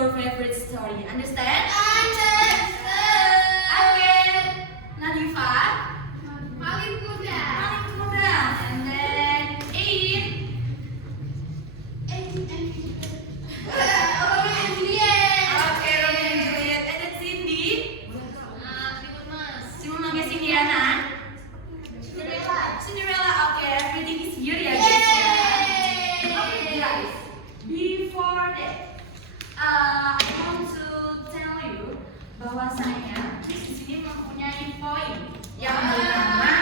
your favorite story. Understand? Understand. Okay. Nadifa. Paling mudah. Paling mudah. And then Ain. Romeo and Juliet. Okay, Romeo and Juliet. And then Cindy. Cuma pakai Cindiana. Cinderella. Okay, everything is here ya guys ya. Okay guys. Before that, I want to tell you bahwasanya di sini mempunyai poin yang bernama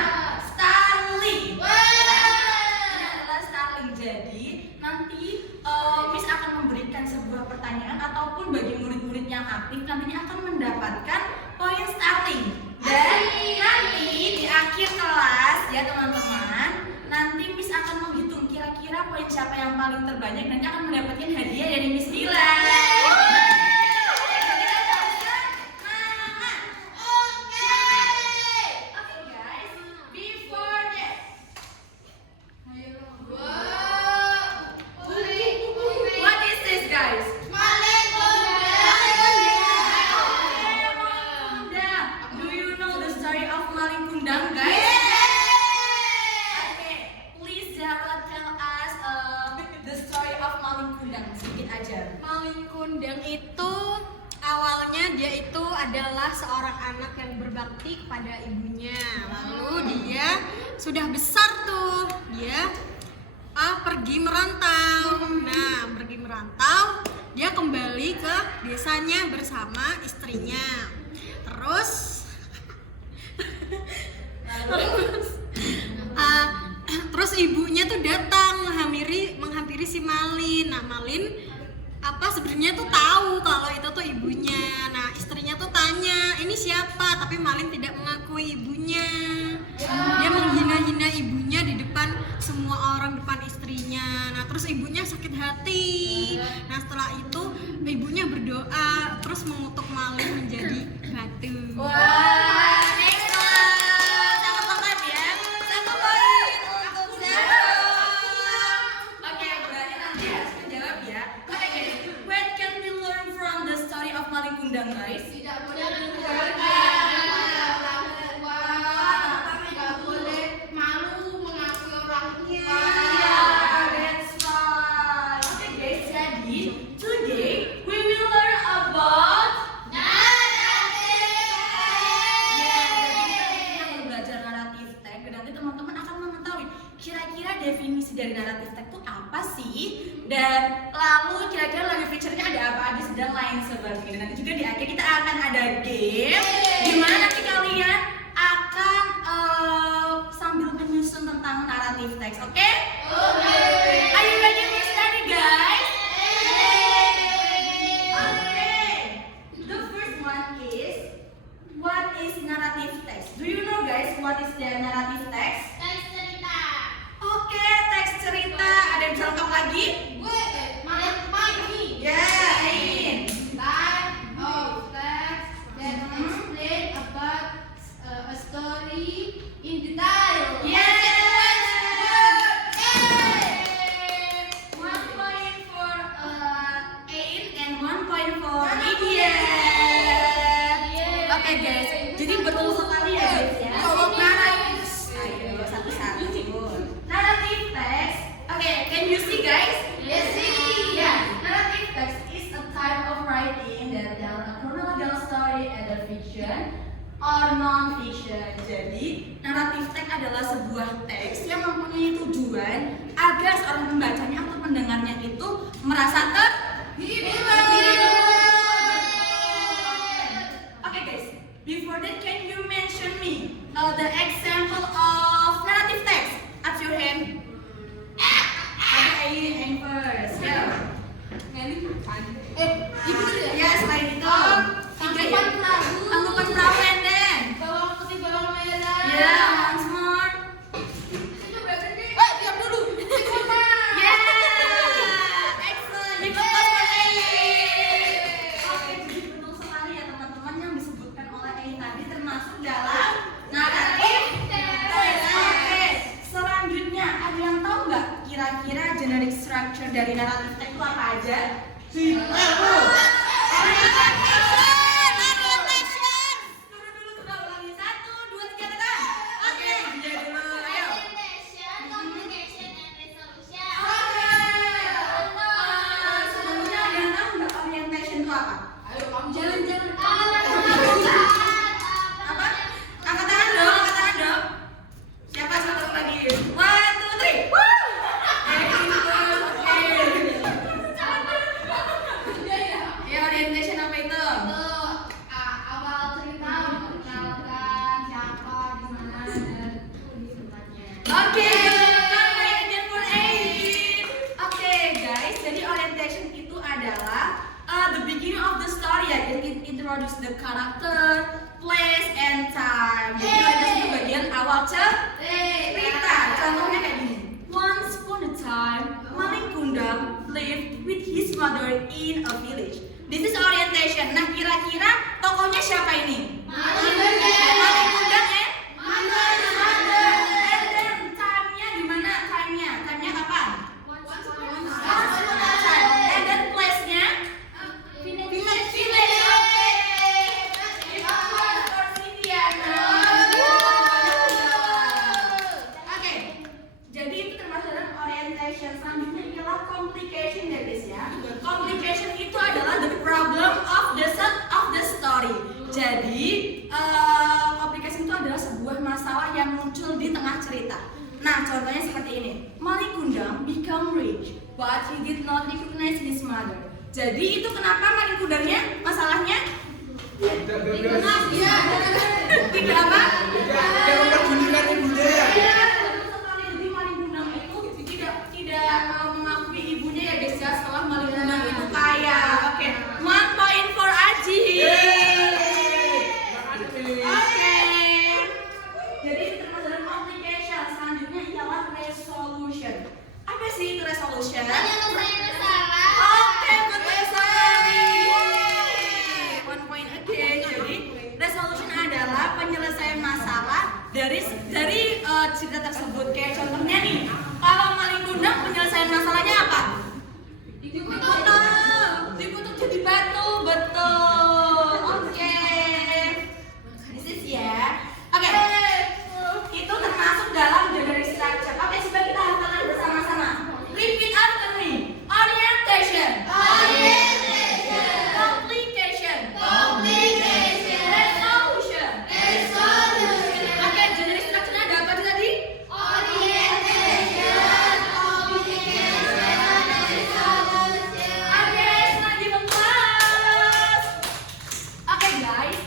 Starling. Ini adalah Starling. Jadi nanti Miss akan memberikan sebuah pertanyaan ataupun bagi murid-murid yang aktif nantinya akan mendapatkan poin Starling. Dan nanti di akhir kelas ya teman-teman, nanti Miss akan menghitung kira-kira poin siapa yang paling terbanyak dan akan mendapatkan hadiah dari Miss Dila. Malin Kundang itu awalnya dia itu adalah seorang anak yang berbakti kepada ibunya. Lalu dia sudah besar tuh, dia pergi merantau. Nah, pergi merantau, dia kembali ke desanya bersama istrinya. Terus ibunya tuh datang menghampiri si Malin. Nah, Malin sebenarnya tuh tahu kalau itu tuh ibunya. Nah, istrinya tuh tanya, "Ini siapa?" Tapi Malin tidak mengakui ibunya. Dia menghina-hina ibunya di depan semua orang, depan istrinya. Nah, terus ibunya sakit hati. Nah, setelah itu ibunya berdoa terus mengutuk Malin menjadi batu. Wah, excellent. Sangat lengkap ya. 1 poin untuk Zara. Oke, berarti nanti harus menjawab ya. Oke guys, what can we learn from the story of Malin Kundang guys? Tidak boleh nggak boleh malu mengakui orangnya. That's right. Okay guys, jadi today we will learn about belajar naratif teks. Nanti teman-teman akan mengetahui kira-kira definisi dari naratif teks itu apa sih, dan lalu kira-kira lagu feature-nya ada apa aja dan lain sebagainya. Nanti juga di akhir kita akan ada game di mana nanti kalian akan sambil menyusun tentang naratif teks. Oke? Are you ready for study guys? Okay. The first one is, what is narrative text? Do you know guys what is the narrative text? Teks cerita. Oke, teks cerita. Ada yang bisa lengkap lagi? Yeah, Ain. Type of text that explain about a story in detail. Yes. Yay! 1 point for Ain and 1 point for Lydia. Oke guys, jadi betul sekali ya guys ya. Ayo satu-satu. Narrative text. Oke, can you see guys? Yes, see. Yeah, narrative text is a type of writing that tells a chronological story, either fiction or non-fiction. Jadi, narrative text adalah sebuah teks yang mempunyai tujuan agar seorang pembacanya atau pendengarnya itu merasa terhibur. Okay guys, before that can you mention me the example of narrative text? At your hand. Okay, hand first. Go. Ya, selain itu tiga ya. Tanggapan perahu and then. Bawang putih, bawang merah. Ya, once more. Diam dulu. Yeah, excellent. Give a applause for Ain. Oke, jadi betul sekali ya teman-teman yang disebutkan oleh Ain tadi termasuk dalam naratif text. Oke, selanjutnya ada yang tahu nggak kira-kira generic structure dari naratif text itu apa aja? apa? Ayo kamu Jalan-jalan. Apa? Angkat tangan dong, angkat tangan dong. Siapa satu lagi? 1, 2, 3. Woo! Ya, orientation apa itu? Awal cerita memperkenalkan siapa, di mana, dan di tempatnya. Oke, come again for 8. Oke, guys, jadi orientation itu adalah the beginning of the story ya. It introduce the character, place, and time. Jadi orientation itu bagian awal cerita. Contohnya kayak gini. Once upon a time, Maling Kundang lived with his mother in a village. This is orientation. Nah, kira-kira tokohnya siapa ini? Maling Kundang ya? And then time-nya gimana? Time-nya kapan? Once upon a time. And then place-nya? Village. It's of course for city ya. Oke. Jadi itu termasuk dalam orientation. Selanjutnya ialah complication ya guys ya. Complication itu adalah the problem of the story. Jadi complication itu adalah sebuah masalah yang muncul di tengah cerita. Nah, contohnya seperti ini. Maling Kundang become rich, but he did not recognize his mother. Jadi itu kenapa Maling Kundangnya masalahnya? Tidak apa? Tidak memperdulikan ibunya ya. Iya, betul sekali. Jadi Maling Kundang itu tidak mengakui ibunya ya guys ya, setelah Maling Kundang itu kaya. Oke, 1 point for Aji. Oke. Jadi itu termasuk dalam complication. Selanjutnya ialah resolution. Apa sih itu resolution? Oke, betul sekali. 1 point again. Jadi resolution adalah penyelesaian masalah dari cerita tersebut. Kayak contohnya nih, kalau Maling Kundang penyelesaian masalahnya apa? Dikutuk jadi batu, betul. Oke. This is ya. Oke. Itu termasuk dalam generic structure. Oke, coba kita hafalkan bersama-sama. Repeat after me. Orientation. Complication. Resolution. Oke, generic structure ada apa tadi? Oke, selamat di kelas. Oke guys,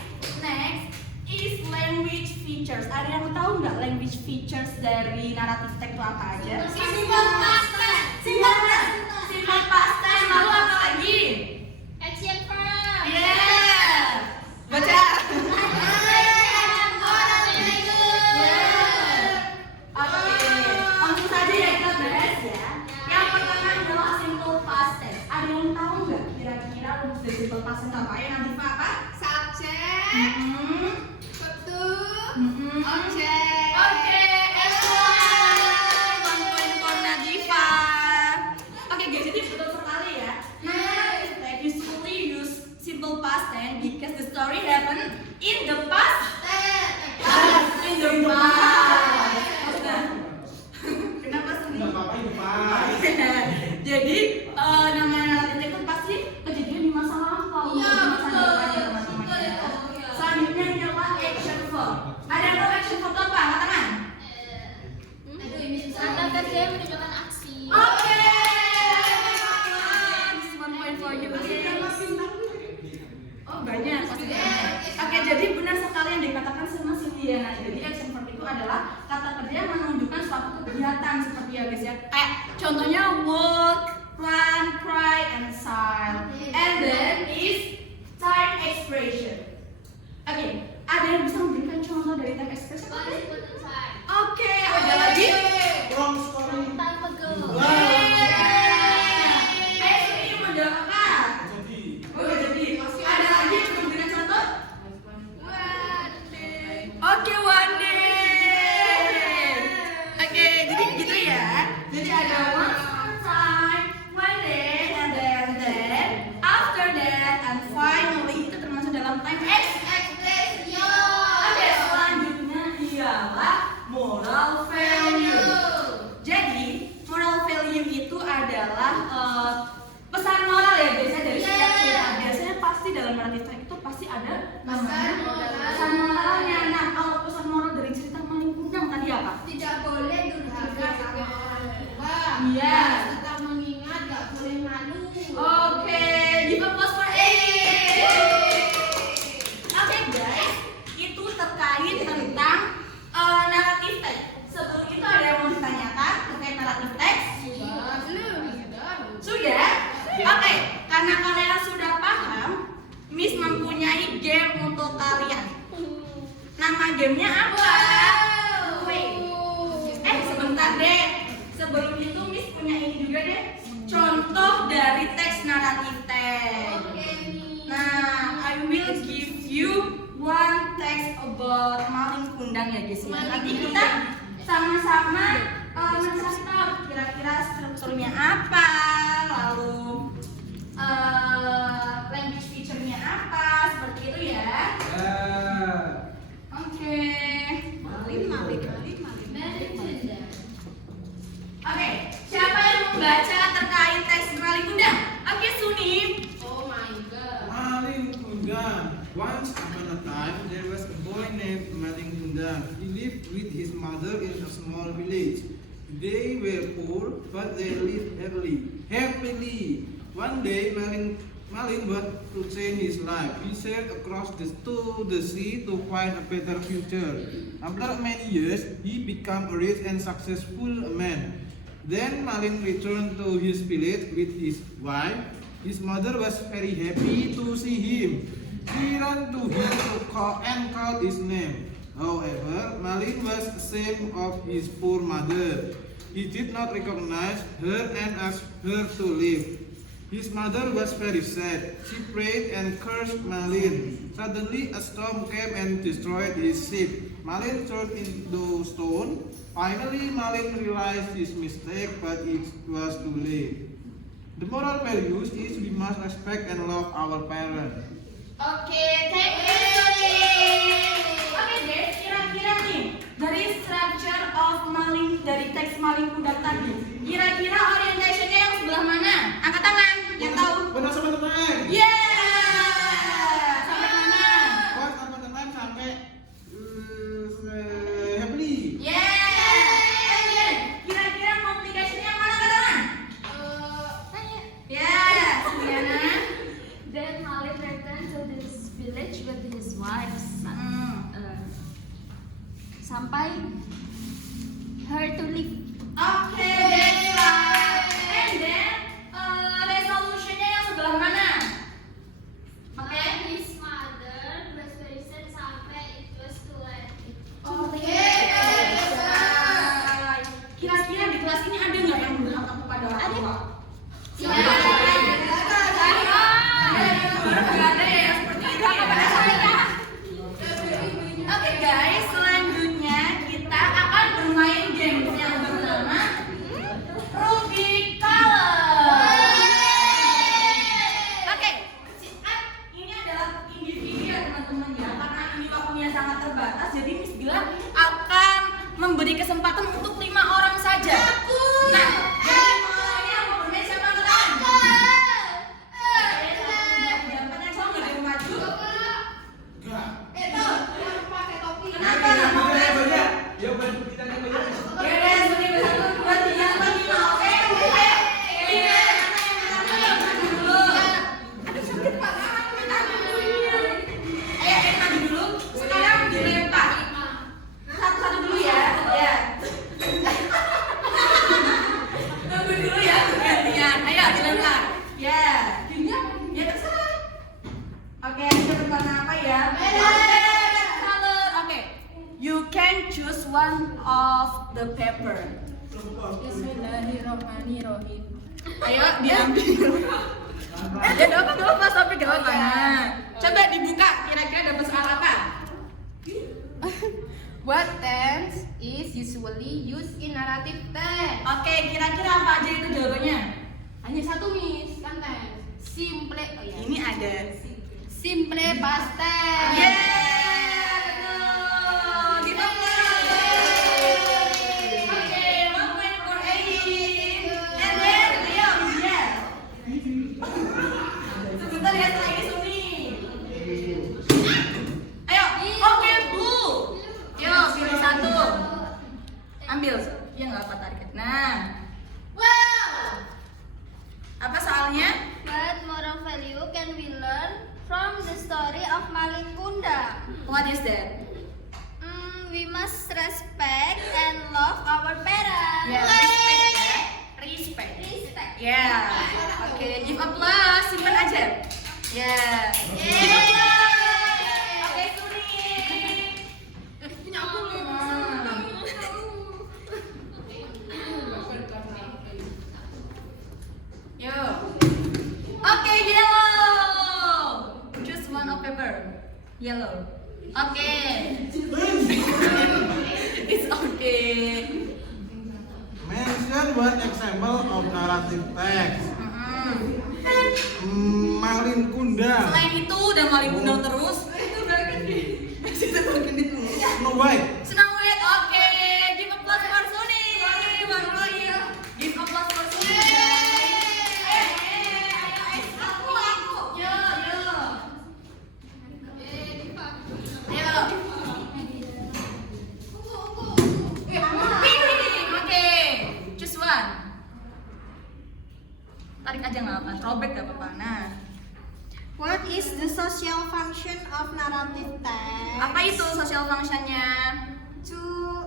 next is language features. Ada yang tahu nggak language features dari naratif teks itu apa aja? Simple past tense. Lalu apa lagi? Yeah. Baca. Oke, langsung saja ya kita bahas ya. Yang pertama adalah simple past tense. Ada yang tahu nggak kira-kira the simple past tense apa ya? Nanti apa? Oke, excellent. 1 point for Nadifa. Oke guys, jadi betul sekali ya. Like usually use simple past tense because the story happened in the past. In the past. Kenapa sih? Nggak apa-apa ini Pak. Jadi namanya naratif itu pasti kejadian di masa lampau. Iya, bukan masa betul. depan ya, teman-teman ya. Selanjutnya adalah action verb. Ada yang tahu action verb itu apa? Angkat tangan. Oke. This is 1 point for you. Oh banyak pasti banyak. Oke, jadi benar sekali yang dikatakan sama Cynthia. Jadi action verb itu adalah kata kerja yang menunjukkan suatu kegiatan seperti ya guys ya. Contohnya walk, run, cry, and sigh. And then is time expression. Oke, ada yang bisa memberikan contoh dari time expression? Oke, ada lagi? Wrong story. Ini menjawab apa? Jadi Oh, jadi ada lagi yang memberikan contoh? Oke, one day. Oke, jadi gitu ya. Jadi ada one time, one day, and then after that, and finally itu termasuk dalam time expression. Oke, selanjutnya ialah moral value. Jadi moral value itu adalah pesan moral ya biasanya dari setiap cerita. Biasanya pas Miss mempunyai game untuk kalian. Nama gamenya apa? Wait. Sebentar deh. Sebelum itu Miss punya ini juga deh. Contoh dari teks naratif teks. Nah, I will give you one text about maling kundang ya guys. Nanti kita sama-sama mencari tahu kira-kira strukturnya apa, lalu language feature-nya apa, seperti itu ya. Oke. Oke, siapa yang membaca terkait teks maling kundang? Oke, Suni. Oh my god. Maling Kundang. Once upon a time, there was a boy named Maling Kundang. He lived with his mother in a small village. They were poor, but they lived happily. One day, Maling wanted to change his life. He sailed across to the sea to find a better future. After many years, he became a rich and successful man. Then Maling returned to his village with his wife. His mother was very happy to see him. She ran to him and called his name. However, Maling was ashamed of his poor mother. He did not recognize her and asked her to leave. His mother was very sad. She prayed and cursed Maling. Suddenly, a storm came and destroyed his ship. Maling turned into stone. Finally, Maling realized his mistake, but it was too late. The moral values is we must respect and love our parents. Oke, thank you, Suni. Oke deh, kira-kira nih dari structure of maling dari teks maling kundang tadi, kira-kira orientationnya yang sebelah mana? Angkat tangan, yang tahu. Benar sama teman. Yeah, sampai mana? Buat sama teman sampai happily. Yeah, and then kira-kira complication yang mana angkat tangan? Yeah, Suliana. Then Malik returned to this village with his wife. Sampai her to leave. Oke, that's right. And then resolutionnya yang sebelah mana? Oke. His mother was very sad sampai it was too late. Oke. Kira-kira di kelas ini ada nggak yang berhak kepada orang tua? Ada. Ada ya seperti itu. Oke guys, selanjutnya kita akan bermain game yang bernama Rubik Color. Oke, ini adalah individu ya teman-teman ya, karena ini waktunya sangat terbatas, jadi Miss bilang akan memberi kesempatan untuk 5 orang saja. Nah, dari 5 orang ini yang mau bermain siapa angkat tangan? Jangan pada jauh, nggak ada yang maju. Kenapa nggak mau maju? Ya bantu kita nih banyak. Ya deh, Suni 1, 2, 3, 4, 5. Oke, ayo. Iya, mana yang maju dulu? Aduh sakit Pak, maju dulu. Ayo maju dulu. Sekarang dilempar. Satu-satu dulu ya. Ya. Tunggu dulu ya, gantian. Ayo dilempar. Ya. Ya terserah. Oke, kita berwarna apa ya? Color. Oke. You can choose one of the paper. Bismillahirrahmanirrahim. Ayo diambil. Ya gak apa-apa, tapi gak apa-apa. Nah, coba dibuka, kira-kira dapat soal apa? What tense is usually used in narrative text? Oke, kira-kira apa aja itu jawabannya? Hanya satu Miss, kan tense. Simple, oh ya. Ini ada. Simple past tense. Yeah, betul. Give up Oke, 1 point for Ain. And then, ayo, yeah. Sebentar ya, setelah ini Suni. Ayo, oke, blue. Yo, pilih satu. Ambil. Ya nggak apa target. Nah, Wow. apa soalnya? What moral value can we learn from the story of Maling Kundang? What is that? We must respect and love our parents. Ya, respect ya. Respect. Respect. Ya. Oke, give applause, simpan aja. Ya. Yellow. Oke. It's okay. Mention one example of narrative text. Malin Kundang. Selain itu udah Malin Kundang terus. Itu udah gede. Masih tetap gede tuh. Snow White. Snow White. Oke. Give applause for Suni. Baru lagi ya. Give applause for Suni. Aku. Yo. Ayo. Pink. Oke. Choose one. Tarik aja nggak apa, throwback nggak apa-apa. Nah, What is the social function of narrative text? apa itu social functionnya? To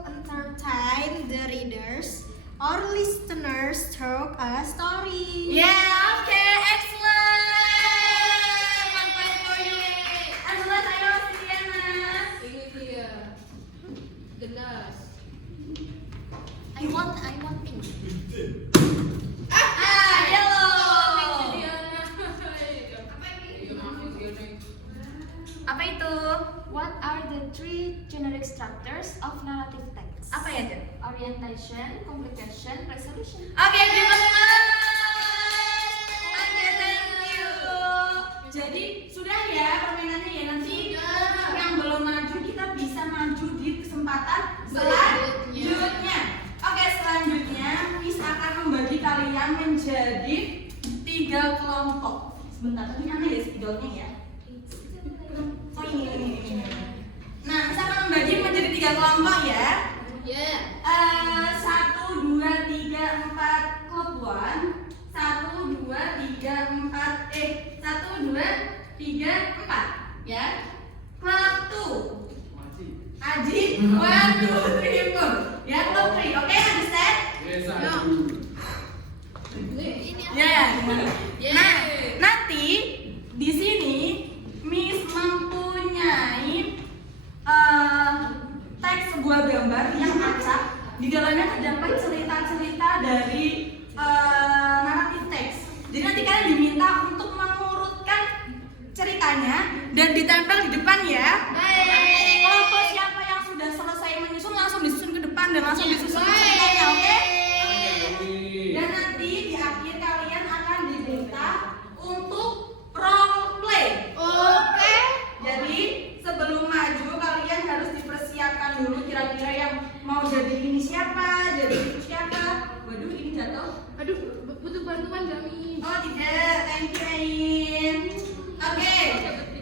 entertain the readers or listeners through a story. Yeah, okay, excellent. 1 point for you. Excellent, ayo Sitiana. Ini dia. Gelas. I want pink. Yellow. Apa itu? What are the three generic structures of narrative text? Apa ya, Jen? Orientation, complication, resolution. Oke, terima kasih. Oke, thank you. Jadi sudah ya permainannya ya, nanti yang belum maju kita bisa maju di kesempatan selanjutnya. Oke, selanjutnya Miss akan membagi kalian menjadi 3 kelompok. Sebentar, ini aneh ya spidolnya ya. Oh ini. Nah, Miss akan membagi menjadi 3 kelompok ya. Yeah. 1, 2, 3, 4 klub 1. 1, 2, 3, 4 1, 2, 3, 4 ya. Klub 2 Aji 1, 2, 3, 4 ya, klub 3. Oke, understand? Yes, I No. do. Ya. Yeah. Nah, nanti di sini Miss mempunyai teks sebuah gambar yang acak. Di dalamnya terdapat cerita-cerita dari naratif teks. Jadi nanti kalian diminta untuk mengurutkan ceritanya dan ditempel di depan ya. Kelompok siapa yang sudah selesai menyusun langsung disusun ke depan dan langsung disusun ceritanya, oke? Dan nanti di akhir kalian akan diminta untuk role play. Oke. Jadi sebelum maju kalian harus dipersiapkan dulu kira-kira yang mau jadi ini siapa, jadi itu siapa. Waduh, ini jatuh. Aduh, butuh bantuan gak Mi? Oh tidak, thank you Ain. Oke,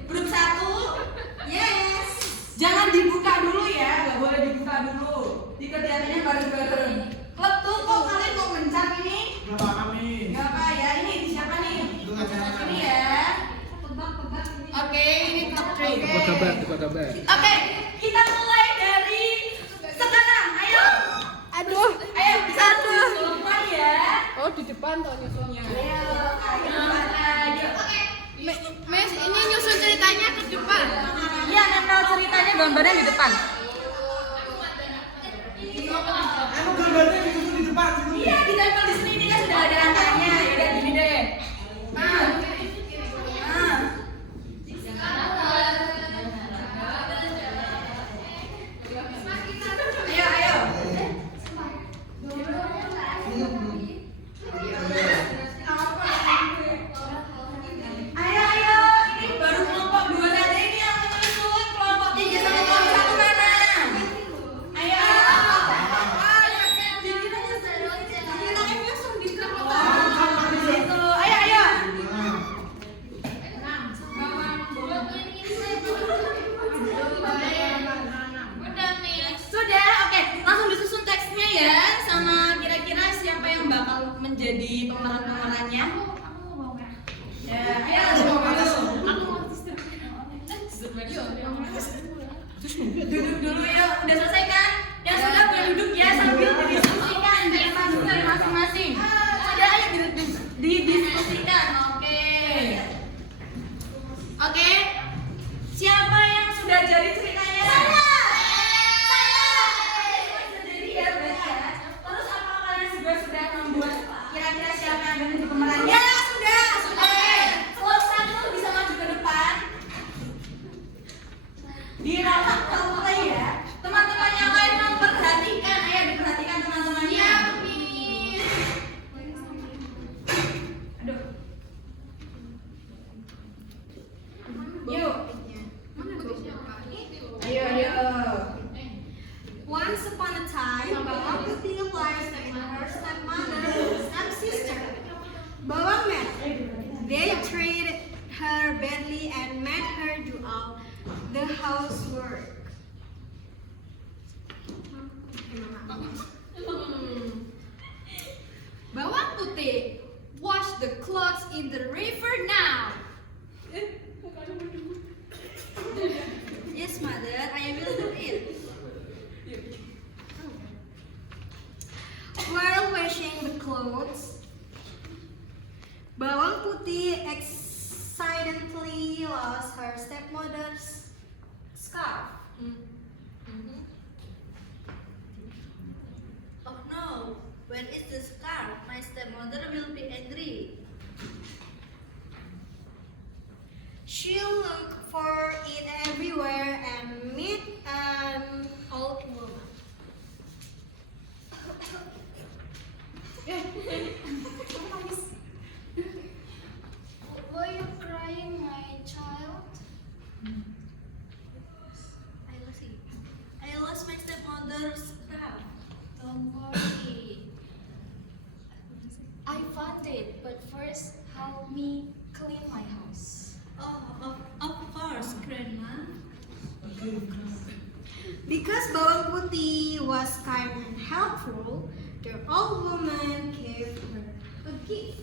grup 1. Yes. Jangan dibuka dulu ya, nggak boleh dibuka dulu. Dikegiatannya bareng-bareng. Klub tuh kok kalian mau mencar ini? Gak apa kami. Gak apa ya, ini siapa nih? Itu nggak ada. Ini ya. Oke, ini klub 3. Tebak kabar. Oke, kita mulai dari sekarang. Ayo. Aduh. Ayo, bisa duluan ya. Oh, di depan tuh nyusunnya. Ayo. Oke. Mes, ini nyusun ceritanya ke depan. Iya, nempel ceritanya gambarnya di depan. Emang gambarnya disusun di depan situ. Iya, ditempel di sini, ini kan sudah ada angkanya. Yaudah gini deh. Ayo. Ayo, ini baru kelompok 2 saja ini yang menyusun. Kelompok 3 sama kelompok 1 mana? Ayo. Di situ. Ayo. Sudah, oke. Langsung disusun teksnya ya, sama kira-kira siapa yang bakal menjadi pemeran-pemerannya. Ya, ayo. Duduk dulu ya, udah selesai kan? Yang sudah boleh duduk ya sambil didiskusikan dari masing-masing. Sudah, ayo didiskusikan. Oke. Siapa yang sudah jadi ceritanya? Saya. Sudah jadi ya berarti ya. Terus apakah kalian sudah membuat kira-kira siapa yang akan menjadi pemerannya? Ya, sudah. Oke. Kalau satu bisa maju ke depan. the housework. Bawang putih, wash the clothes in the river now. Yes, mother, I will do it. While washing the clothes, Bawang Putih accidentally lost her stepmother's scarf. Oh no, where is the scarf? My stepmother will be angry. She looked for it everywhere and met an old woman. Were you crying, my child? I lost my stepmother's scarf. Don't worry. I found it, but first help me clean my house. Oh, of course, Grandma. Because Bawang Putih was kind and helpful, the old woman gave her a gift.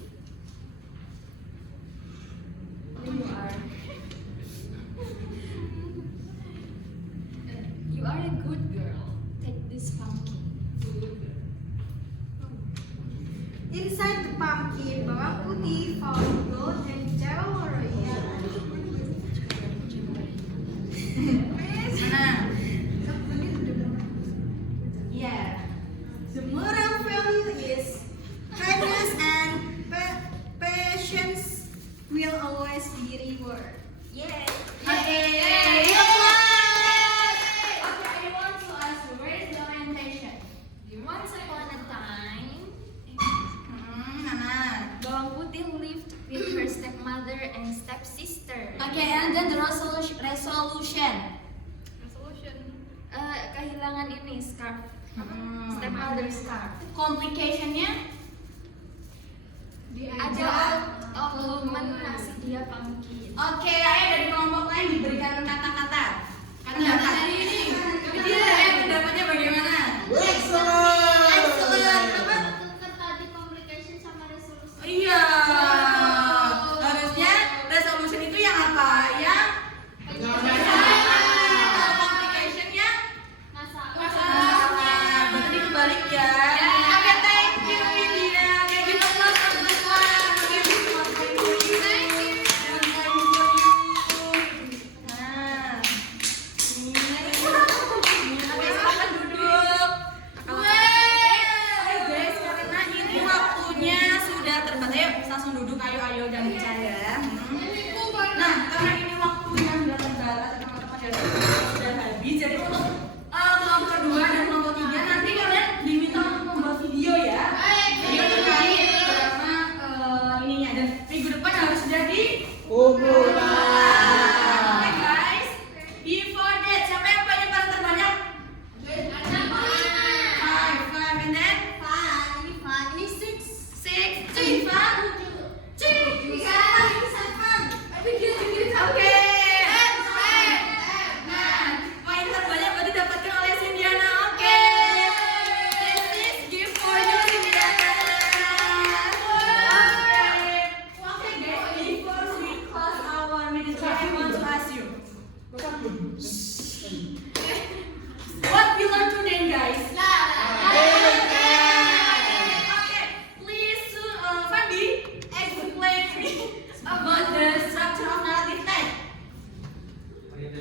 You are a good girl. Take this pumpkin. Inside the pumpkin, Bawang Putih found gold and jewelry. Yeah. The moral value is kindness and patience will always be rewarded. Yay! Okay. Okay, I want to ask you, where is the orientation? Once upon a time, Bawang Putih lived with her stepmother and stepsister. Okay, and then the resolution. Kehilangan ini scarf. Stepmother scarf. Complicationnya? Ada old woman ngasih dia pumpkin. Oke, ayo dari kelompok lain diberikan kata-kata. Kata-kata hari ini. Pendapatnya bagaimana? Excellent. Apa? Tukar tadi complication sama resolusi. Iya. Harusnya resolution itu yang apa? Yang complication ya? Masalah. Berarti kebalik ya. Oke, thank you Lydia. Oke, give applause for this one. Oke, this one for you. Thank you. One time for you. Nah. Oke, silakan duduk. Ayo guys, karena ini waktunya sudah terbatas. Ayo langsung duduk, ayo jangan bercanda. Nah, karena ini waktunya sudah terbatas, teman-teman sudah habis. Jadi untuk kelompok kedua dan kelompok tiga nanti kalian diminta untuk membuat video ya. Video terkait drama ininya dan minggu depan harus jadi. Oke guys, before that siapa yang punya paling terbanyak? Five, and then ini six, five, Oke. Nah, poin terbanyak berarti dapatkan oleh Cindiana. Oke. This is gift for you, Cindiana. Oke guys, before we close our meeting, I want to ask you. What we learned today, guys? Okay, please, Fandi, explain me about the structure of narrative text. And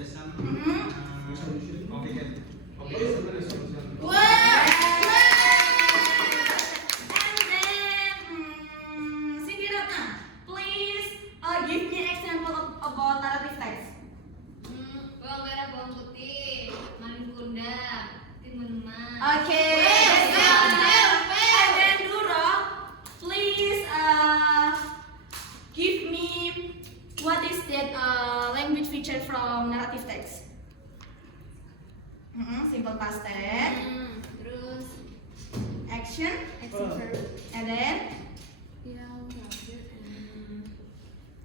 then, Cindy Ratna, please give me example about narrative text. Bawang merah, bawang putih, maling kundang, timun-timun. Okay. And then Duro, please give me what is that language feature from narrative text. Simple past tense, Terus action, verb. and then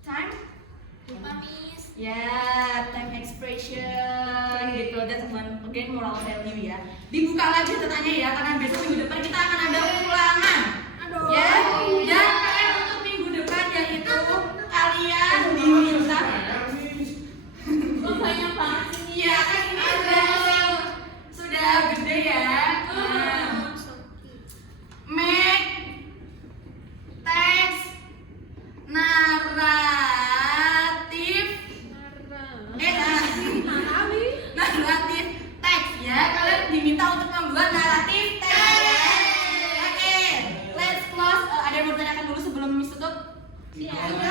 time. Lupa, Miss. Ya, time expression gitu. That's one again moral value ya. Dibuka lagi ceritanya ya, karena besok minggu depan kita akan ada ulangan. Ya, dan PR untuk minggu depan yaitu kalian diminta. Oh, banyak banget sih. Iya, kan ini sudah gede ya. Make text naratif naratif teks ya. Kalian diminta untuk membuat naratif teks ya. Oke, let's close. Ada yang mau ditanyakan dulu sebelum Miss tutup? Iya.